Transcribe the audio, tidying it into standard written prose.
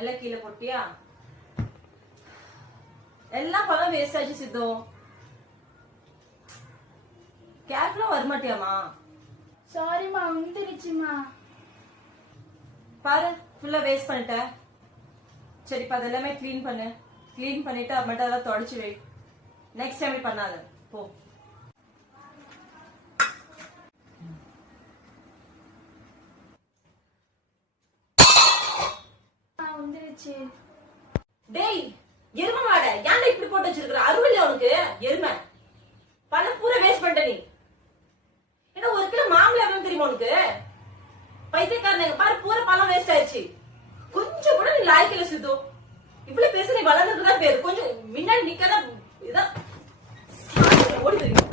எல்லாம் கீழே போட்டியா? எல்லாம் பழம் வேஸ்ட் ஆச்சு சித்து. கேர்ஃபுல்லா வரமாட்டியாமா? சாரிமா, உந்திருச்சுமா. பாரு ஃபுல்லா வேஸ்ட் பண்ணிட்ட. சரி இப்ப அதெல்லாமே கிளீன் பண்ணு. கிளீன் பண்ணிட்டு அப்புறமேட்டு அதெல்லாம் தொடச்சு வை. நெக்ஸ்ட் டைம் பண்ணாத போ. உந்திருச்சு. டேய் எருமை மாட, ஏன்டா இப்படி போட்டு வச்சிருக்கிற? அருவில்ல உனக்கு எருமை. பணம் பூரா வேஸ்ட் பண்ணிட்ட நீ. ஏன்னா 1 கிலோ மாம்பழம் எவ்வளவு தெரியுமா உனக்கு? பைத்தியக்காரங்க பாரு, பூரா பழம் வேஸ்ட் ஆயிடுச்சு. கொஞ்சம் கூட நீ லாய்க்கல சித்து. இவ்வளவு பேச நீ வளர்ந்துட்டு தான் பேரு. கொஞ்சம் முன்னாடி நிக்காத. இதான் ஓடி தெரியும்.